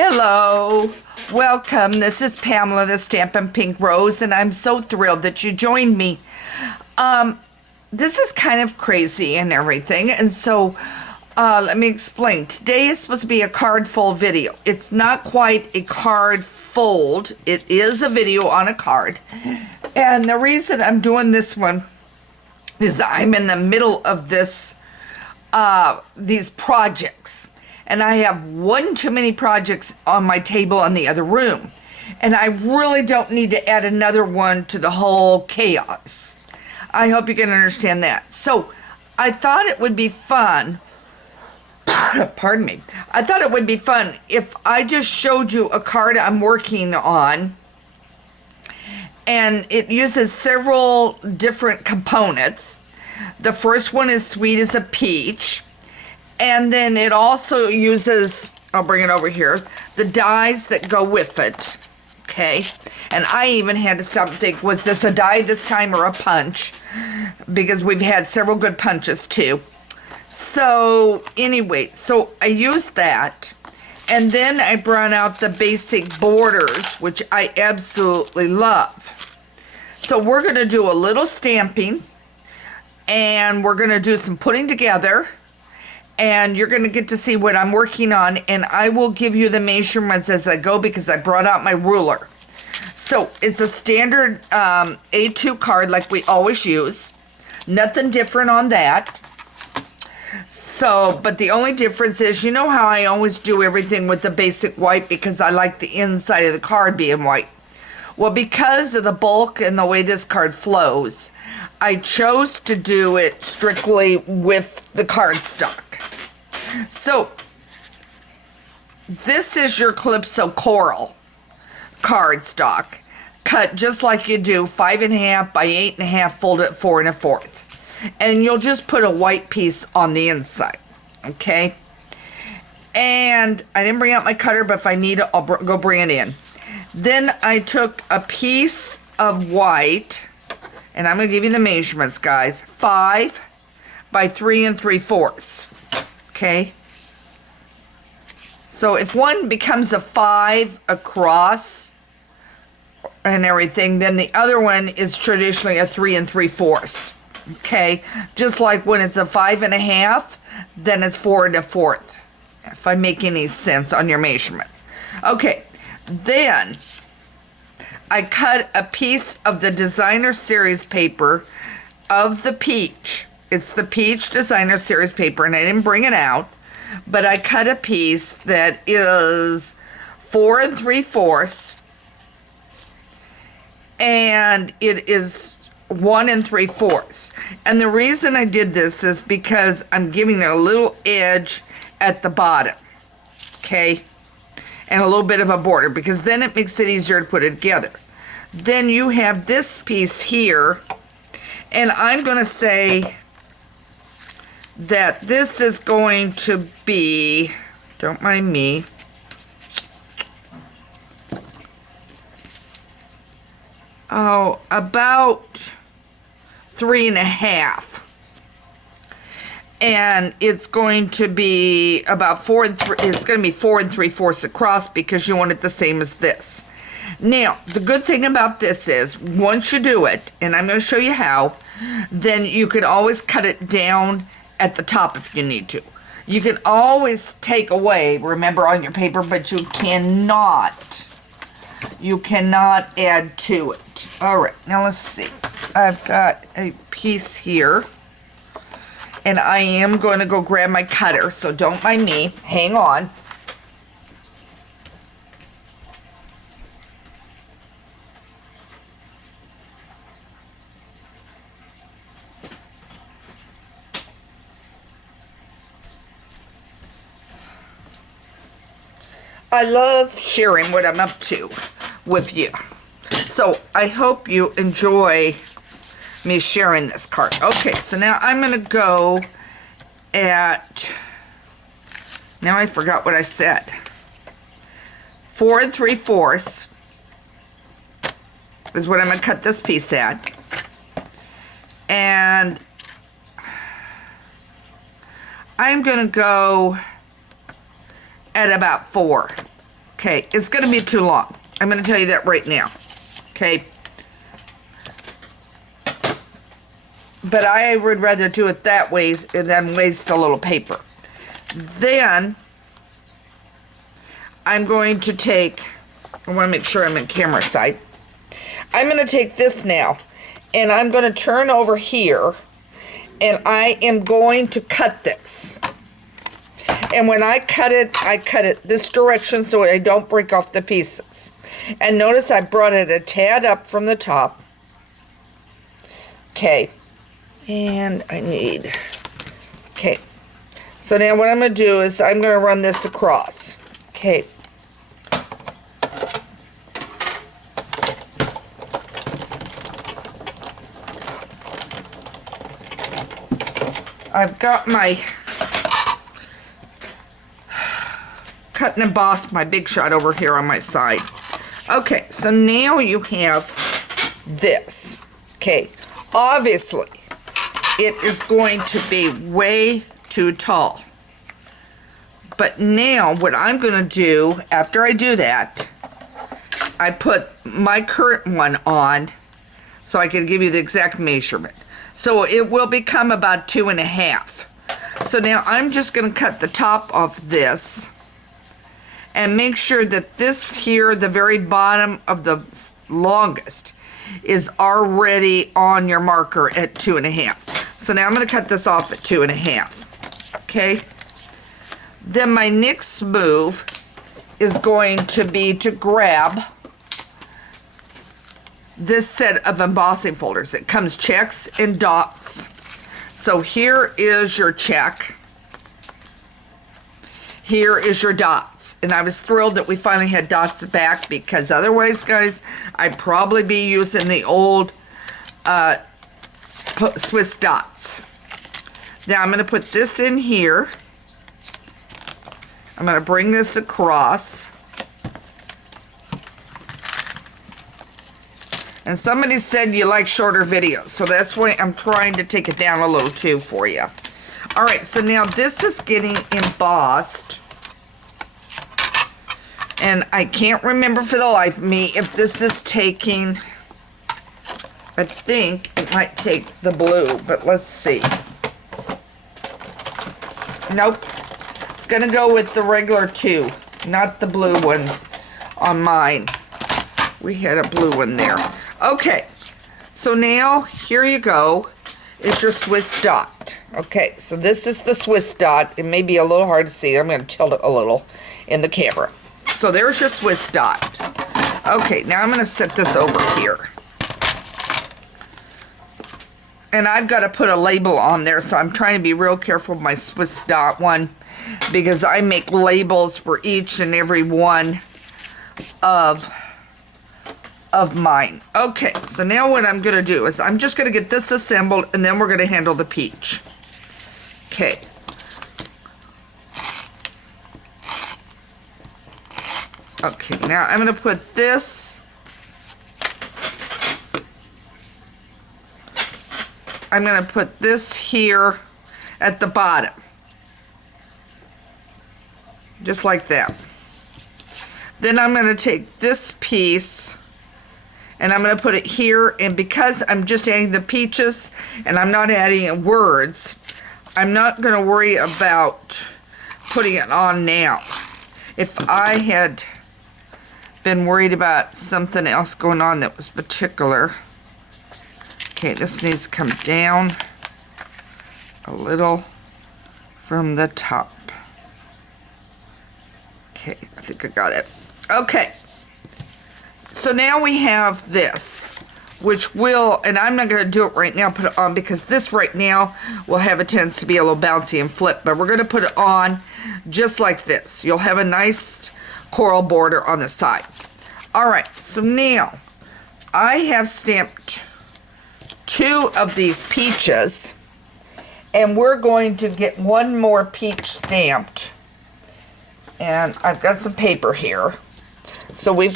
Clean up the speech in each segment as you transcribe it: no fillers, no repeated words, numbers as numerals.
Hello, welcome. This is Pamela, the Stampin' Pink Rose, and I'm so thrilled that you joined me. This is kind of crazy and everything, and so let me explain. Today is supposed to be a card fold video. It's not quite a card fold. It is a video on a card, and the reason I'm doing this one is I'm in the middle of these projects. And I have one too many projects on my table in the other room. And I really don't need to add another one to the whole chaos. I hope you can understand that. So I thought it would be fun, pardon me. I thought it would be fun if I just showed you a card I'm working on. And it uses several different components. The first one is Sweet as a Peach. And then it also uses, I'll bring it over here, the dies that go with it, okay? And I even had to stop and think, was this a die this time or a punch? Because we've had several good punches too. So anyway, so I used that. And then I brought out the basic borders, which I absolutely love. So we're gonna do a little stamping, and we're gonna do some putting together, and you're going to get to see what I'm working on, and I will give you the measurements as I go because I brought out my ruler. So it's a standard A2 card like we always use. Nothing different on that. So, but the only difference is, you know how I always do everything with the basic white because I like the inside of the card being white. Well, because of the bulk and the way this card flows, I chose to do it strictly with the cardstock. So, this is your Calypso Coral cardstock, cut just like you do, 5.5 by 8.5, fold it 4 1/4. And you'll just put a white piece on the inside, okay? And I didn't bring out my cutter, but if I need it, I'll go bring it in. Then I took a piece of white, and I'm going to give you the measurements, guys. 5 by 3 3/4. Okay. So if one becomes a 5 across and everything, then the other one is traditionally a 3 3/4. Okay. Just like when it's a 5.5, then it's 4 1/4. If I make any sense on your measurements. Okay. Then I cut a piece of the Designer Series paper of the peach. It's the Peach Designer Series paper, and I didn't bring it out, but I cut a piece that is 4 3/4, and it is 1 3/4. And the reason I did this is because I'm giving it a little edge at the bottom, okay? And a little bit of a border, because then it makes it easier to put it together. Then you have this piece here, and I'm going to say that this is going to be, don't mind me, about 3.5. And it's going to be about 4 it's going to be 4 3/4 across because you want it the same as this. Now, the good thing about this is once you do it, and I'm going to show you how, then you can always cut it down at the top if you need to. You can always take away, remember, on your paper, but you cannot add to it. All right, now let's see. I've got a piece here. And I am going to go grab my cutter, so don't mind me. Hang on. I love sharing what I'm up to with you. So I hope you enjoy me sharing this card. Okay, so now I'm going to go at, now I forgot what I said, 4 3/4 is what I'm going to cut this piece at. And I'm going to go at about 4. Okay, it's going to be too long. I'm going to tell you that right now. Okay. But I would rather do it that way than waste a little paper. Then I'm going to take, I want to make sure I'm in camera side. I'm going to take this now and I'm going to turn over here and I am going to cut this. And when I cut it this direction so I don't break off the pieces. And notice I brought it a tad up from the top. Okay. And I need, okay. So now what I'm going to do is I'm going to run this across. Okay. I've got my cut and emboss my Big Shot over here on my side. Okay, so now you have this. Okay, obviously it is going to be way too tall. But now what I'm going to do, after I do that, I put my current one on so I can give you the exact measurement. So it will become about 2.5. So now I'm just going to cut the top of this and make sure that this here, the very bottom of the longest, is already on your marker at 2.5. So now I'm going to cut this off at 2.5. Okay. Then my next move is going to be to grab this set of embossing folders. It comes checks and dots. So here is your check. Here is your dots. And I was thrilled that we finally had dots back, because otherwise, guys, I'd probably be using the old Swiss dots. Now I'm going to put this in here. I'm going to bring this across. And somebody said you like shorter videos, so that's why I'm trying to take it down a little too for you. All right, so now this is getting embossed. And I can't remember for the life of me if this is taking, I think it might take the blue, but let's see. Nope. It's going to go with the regular 2, not the blue one on mine. We had a blue one there. Okay, so now here you go. It's your Swiss dot. Okay, so this is the Swiss dot. It may be a little hard to see. I'm going to tilt it a little in the camera. So there's your Swiss dot. Okay, now I'm going to set this over here. And I've got to put a label on there, so I'm trying to be real careful with my Swiss dot one, because I make labels for each and every one of mine. Okay, so now what I'm going to do is I'm just going to get this assembled, and then we're going to handle the peach. Okay. Okay, now I'm going to put this, I'm going to put this here at the bottom. Just like that. Then I'm going to take this piece and I'm going to put it here, and because I'm just adding the peaches and I'm not adding words, I'm not going to worry about putting it on now. If I had been worried about something else going on that was particular. Okay, this needs to come down a little from the top. Okay, I think I got it. Okay. So now we have this, which will, and I'm not going to do it right now, put it on, because this right now will have a tendency to be a little bouncy and flip, but we're going to put it on just like this. You'll have a nice coral border on the sides. All right, so now I have stamped 2 of these peaches, and we're going to get one more peach stamped. And I've got some paper here. So we're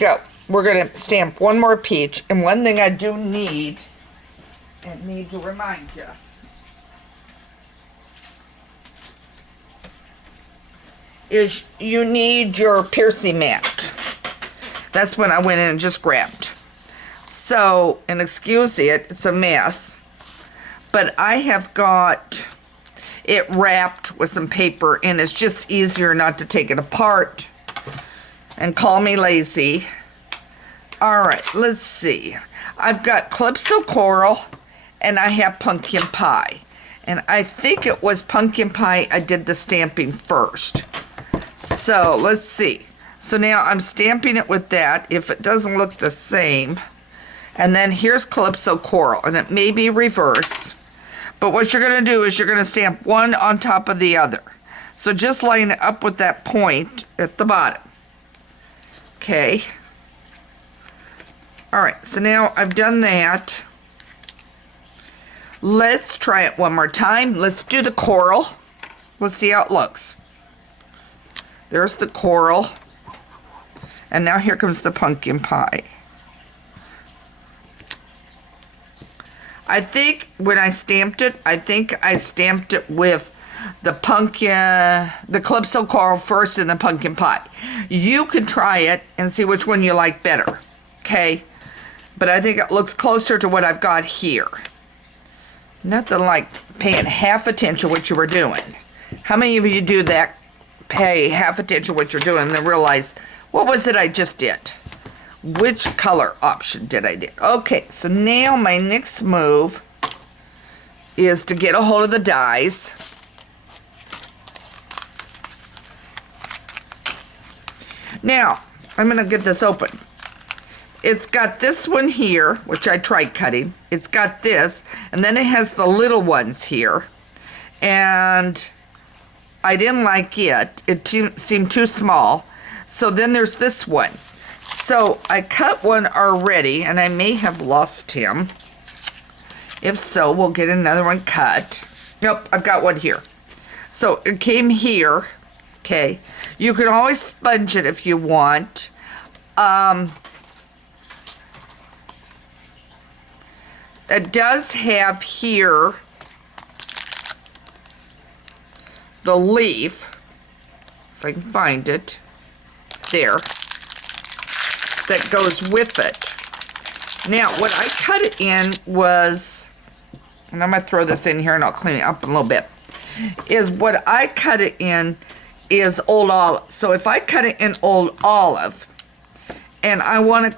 going to stamp one more peach. And one thing I do need, and need to remind you, is you need your piercing mat. That's when I went in and just grabbed. So, and excuse it's a mess. But I have got it wrapped with some paper, and it's just easier not to take it apart. And call me lazy. All right, let's see. I've got Calypso Coral, and I have Pumpkin Pie. And I think it was Pumpkin Pie I did the stamping first. So, let's see. So now I'm stamping it with that. If it doesn't look the same. And then here's Calypso Coral, and it may be reverse. But what you're going to do is you're going to stamp one on top of the other. So just line it up with that point at the bottom. Okay. All right, so now I've done that. Let's try it one more time. Let's do the coral. Let's see how it looks. There's the coral. And now here comes the pumpkin pie. I think when I stamped it, I stamped it with the Calypso Coral first and the pumpkin pie. You could try it and see which one you like better, okay? But I think it looks closer to what I've got here. Nothing like paying half attention to what you were doing. How many of you do that? Pay half attention to what you're doing and then realize, what was it I just did? Which color option did I do? Okay, so now my next move is to get a hold of the dies. Now, I'm going to get this open. It's got this one here, which I tried cutting. It's got this, and then it has the little ones here. And I didn't like it. It seemed too small. So then there's this one. So I cut one already, and I may have lost him. If so, we'll get another one cut. Nope, I've got one here. So it came here. Okay. You can always sponge it if you want. It does have here the leaf, if I can find it, there, that goes with it. Now, what I cut it in was, and I'm going to throw this in here and I'll clean it up a little bit, is what I cut it in is Old Olive. So if I cut it in Old Olive and I want to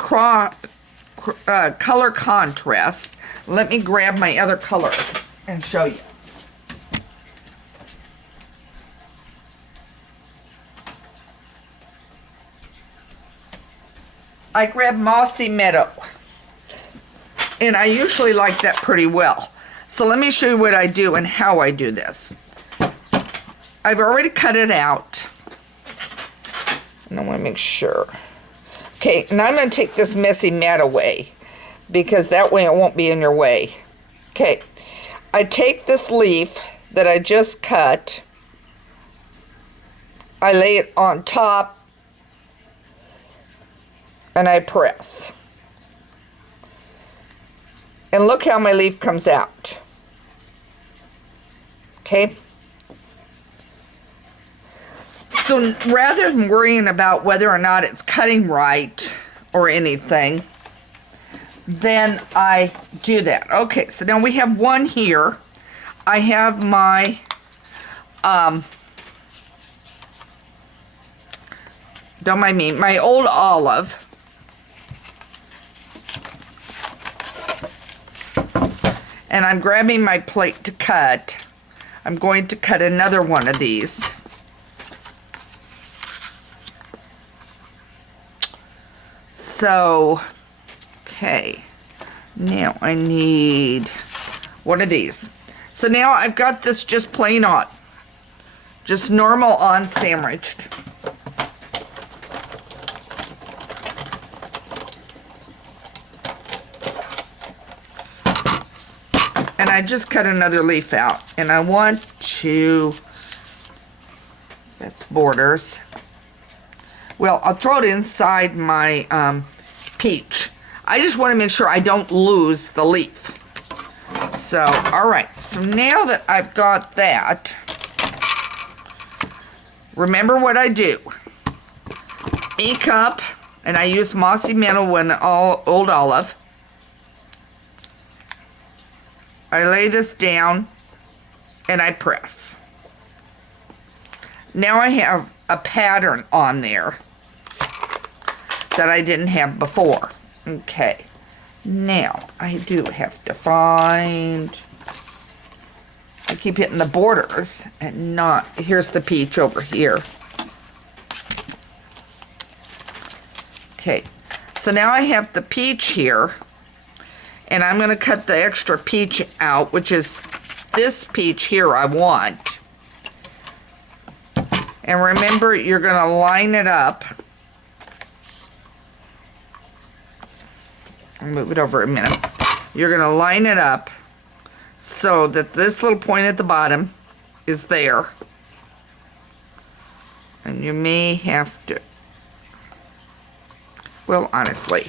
color contrast, let me grab my other color and show you. I grab Mossy Meadow, and I usually like that pretty well. So let me show you what I do and how I do this. I've already cut it out, and I want to make sure. Okay, and I'm going to take this messy mat away, because that way it won't be in your way. Okay, I take this leaf that I just cut, I lay it on top, and I press. And look how my leaf comes out. Okay? So rather than worrying about whether or not it's cutting right or anything, then I do that. Okay, so now we have one here. I have my don't mind me, my Old Olive. And I'm grabbing my plate to cut. I'm going to cut another one of these. So, okay, now I need one of these. So now I've got this just plain on, just normal on sandwiched. And I just cut another leaf out, and I want to, that's borders. Well, I'll throw it inside my peach. I just want to make sure I don't lose the leaf. So, all right. So now that I've got that, remember what I do. A cup, and I use Mossy Meadow and Old Olive. I lay this down and I press. Now I have a pattern on there that I didn't have before. Okay, now I do have to find, I keep hitting the borders and not, here's the peach over here. Okay, so now I have the peach here, and I'm gonna cut the extra peach out, which is this peach here I want. And remember, you're gonna line it up. I'll move it over a minute. You're gonna line it up so that this little point at the bottom is there. And you may have to, well, honestly,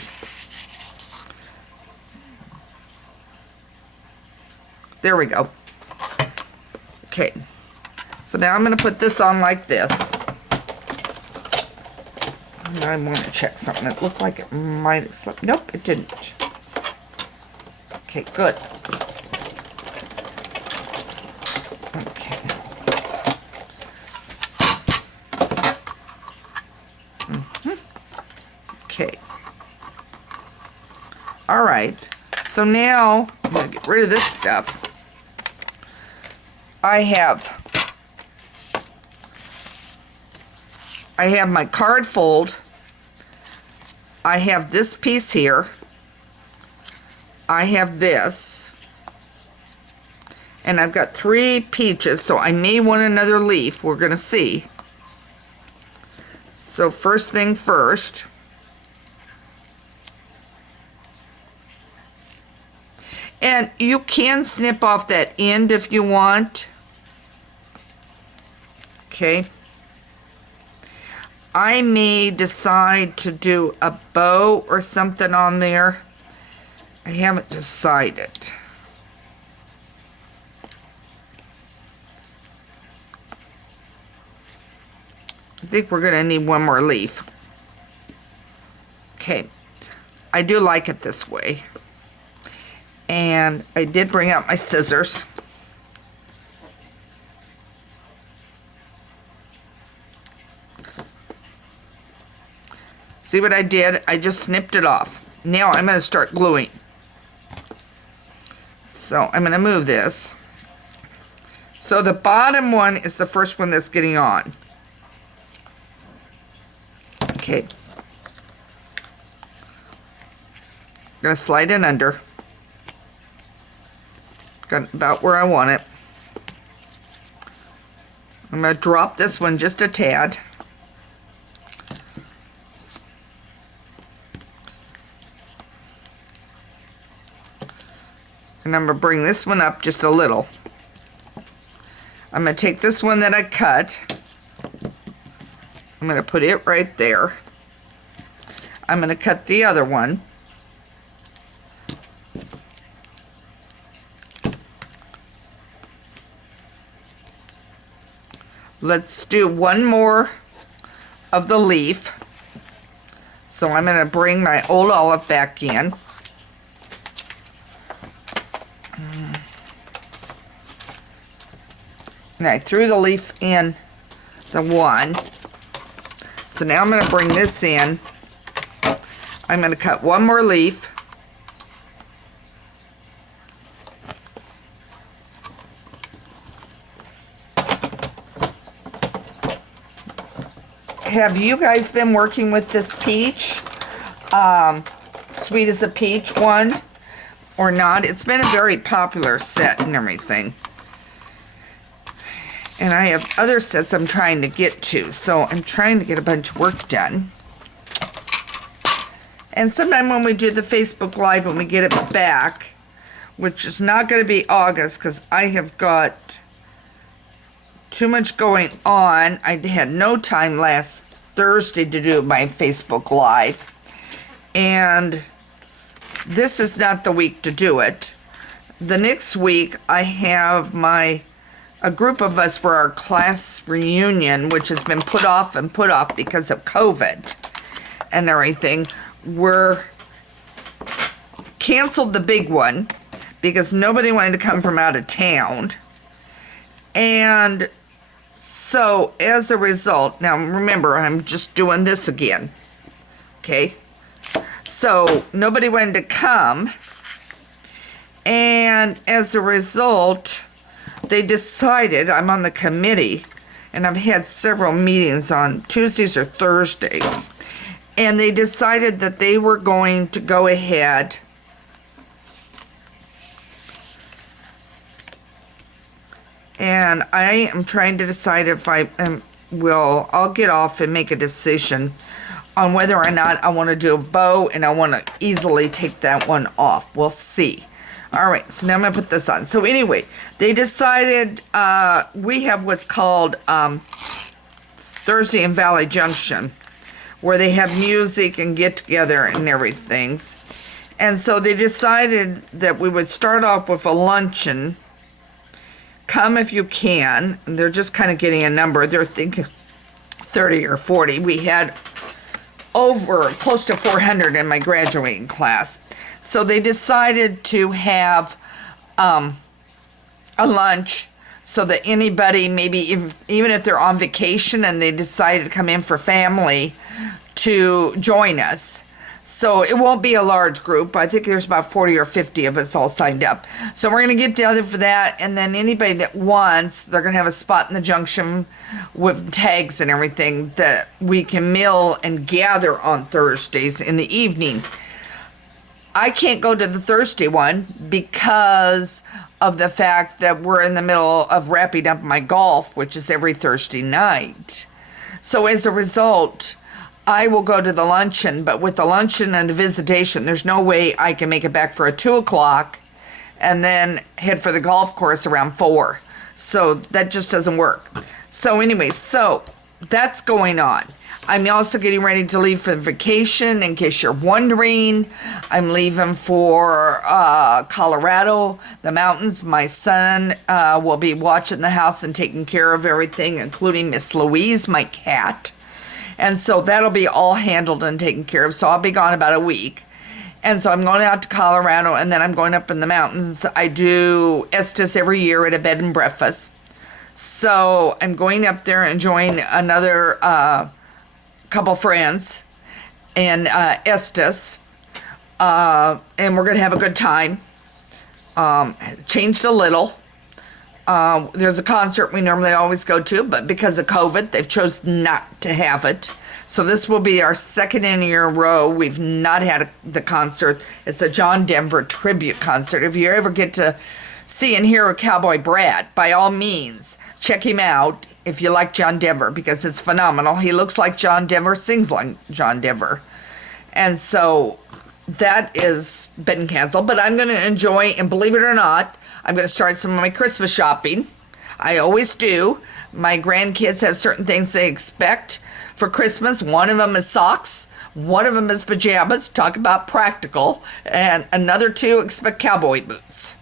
there we go. Okay, so now I'm going to put this on like this. And I want to check something. It looked like it might have slipped. Nope, it didn't. Okay, good. Okay. Okay. All right. So now I'm going to get rid of this stuff. I have my card fold. I have this piece here. I have this. And I've got 3 peaches, so I may want another leaf. We're going to see. So first thing first. And you can snip off that end if you want. Okay. I may decide to do a bow or something on there. I haven't decided. I think we're going to need one more leaf. Okay. I do like it this way. And I did bring out my scissors. See what I did? I just snipped it off. Now I'm going to start gluing. So I'm going to move this. So the bottom one is the first one that's getting on. Okay. I'm going to slide it under. Got about where I want it. I'm going to drop this one just a tad. And I'm going to bring this one up just a little. I'm going to take this one that I cut. I'm going to put it right there. I'm going to cut the other one. Let's do one more of the leaf. So I'm going to bring my Old Olive back in. And I threw the leaf in the one. So now I'm going to bring this in. I'm going to cut one more leaf. Have you guys been working with this peach? Sweet as a Peach one or not? It's been a very popular set and everything. And I have other sets I'm trying to get to, so I'm trying to get a bunch of work done. And sometime when we do the Facebook Live and we get it back, which is not going to be August because I have got too much going on. I had no time last Thursday to do my Facebook Live. And this is not the week to do it. The next week I have my a group of us for our class reunion, which has been put off and put off because of COVID and everything. We're canceled the big one because nobody wanted to come from out of town. And so as a result, now remember, I'm just doing this again. Okay. So nobody wanted to come. And as a result, they decided, I'm on the committee, and I've had several meetings on Tuesdays or Thursdays, and they decided that they were going to go ahead and I am trying to decide if I'll get off and make a decision on whether or not I want to do a bow, and I want to easily take that one off. We'll see. All right, so now I'm going to put this on. So anyway, they decided we have what's called Thursday in Valley Junction, where they have music and get together and everything. And so they decided that we would start off with a luncheon. Come if you can. And they're just kind of getting a number. They're thinking 30 or 40. We had over close to 400 in my graduating class. So they decided to have a lunch so that anybody, maybe even if they're on vacation and they decided to come in for family, to join us. So it won't be a large group. I think there's about 40 or 50 of us all signed up. So we're going to get together for that. And then anybody that wants, they're going to have a spot in the junction with tags and everything that we can mill and gather on Thursdays in the evening. I can't go to the Thursday one because of the fact that we're in the middle of wrapping up my golf, which is every Thursday night. So as a result, I will go to the luncheon, but with the luncheon and the visitation, there's no way I can make it back for a 2 o'clock and then head for the golf course around 4. So that just doesn't work. So anyway, so that's going on. I'm also getting ready to leave for vacation, in case you're wondering. I'm leaving for Colorado, the mountains. My son will be watching the house and taking care of everything, including Miss Louise, my cat. And so that'll be all handled and taken care of. So I'll be gone about a week. And so I'm going out to Colorado, and then I'm going up in the mountains. I do Estes every year at a bed and breakfast. So I'm going up there and join another couple friends in Estes. And we're going to have a good time. Changed a little. There's a concert we normally always go to, but because of COVID, they've chosen not to have it. So this will be our second in a year row. We've not had the concert. It's a John Denver tribute concert. If you ever get to see and hear a Cowboy Brad, by all means, check him out if you like John Denver, because it's phenomenal. He looks like John Denver, sings like John Denver. And so that is been canceled, but I'm going to enjoy, and believe it or not, I'm going to start some of my Christmas shopping. I always do. My grandkids have certain things they expect for Christmas. One of them is socks. One of them is pajamas. Talk about practical. And another two expect cowboy boots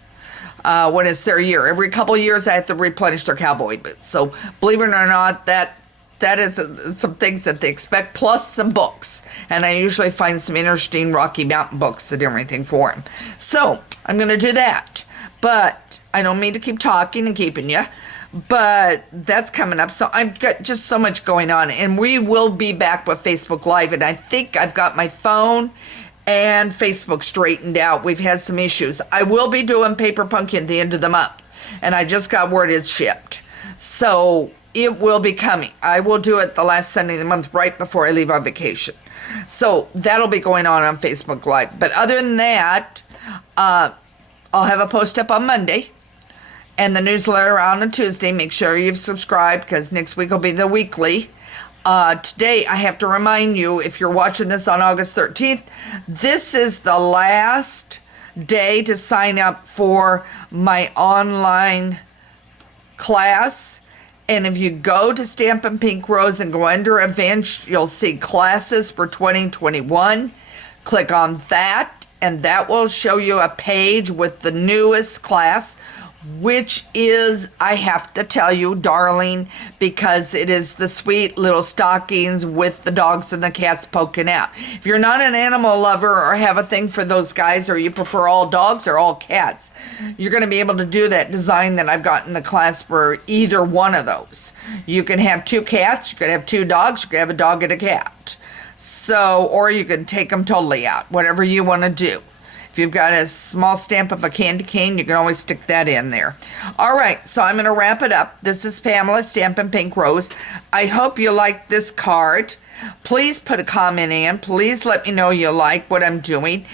when it's their year. Every couple of years, I have to replenish their cowboy boots. So believe it or not, that is some things that they expect, plus some books. And I usually find some interesting Rocky Mountain books and everything for them. So I'm going to do that. But I don't mean to keep talking and keeping you, but that's coming up. So I've got just so much going on, and we will be back with Facebook Live. And I think I've got my phone and Facebook straightened out. We've had some issues. I will be doing Paper Pumpkin at the end of the month, and I just got word it's shipped. So it will be coming. I will do it the last Sunday of the month right before I leave on vacation. So that'll be going on Facebook Live. But other than that, I'll have a post up on Monday and the newsletter on a Tuesday. Make sure you've subscribed, because next week will be the weekly. Today, I have to remind you, if you're watching this on August 13th, this is the last day to sign up for my online class. And if you go to Stampin' Pink Rose and go under events, you'll see classes for 2021. Click on that, and that will show you a page with the newest class, which is, I have to tell you, darling, because it is the sweet little stockings with the dogs and the cats poking out. If you're not an animal lover or have a thing for those guys, or you prefer all dogs or all cats, you're going to be able to do that design that I've got in the class for either one of those. You can have 2 cats, you can have 2 dogs, you can have a dog and a cat. So, or you can take them totally out, whatever you want to do. If you've got a small stamp of a candy cane, you can always stick that in there. All right, so I'm going to wrap it up. This is Pamela, Stampin' Pink Rose. I hope you like this card. Please put a comment in. Please let me know you like what I'm doing.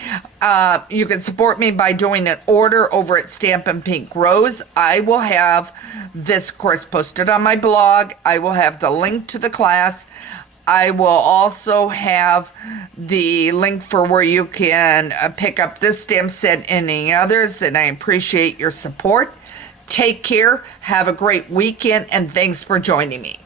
You can support me by doing an order over at Stampin' Pink Rose. I will have this, of course, posted on my blog. I will have the link to the class. I will also have the link for where you can pick up this stamp set and any others, and I appreciate your support. Take care, have a great weekend, and thanks for joining me.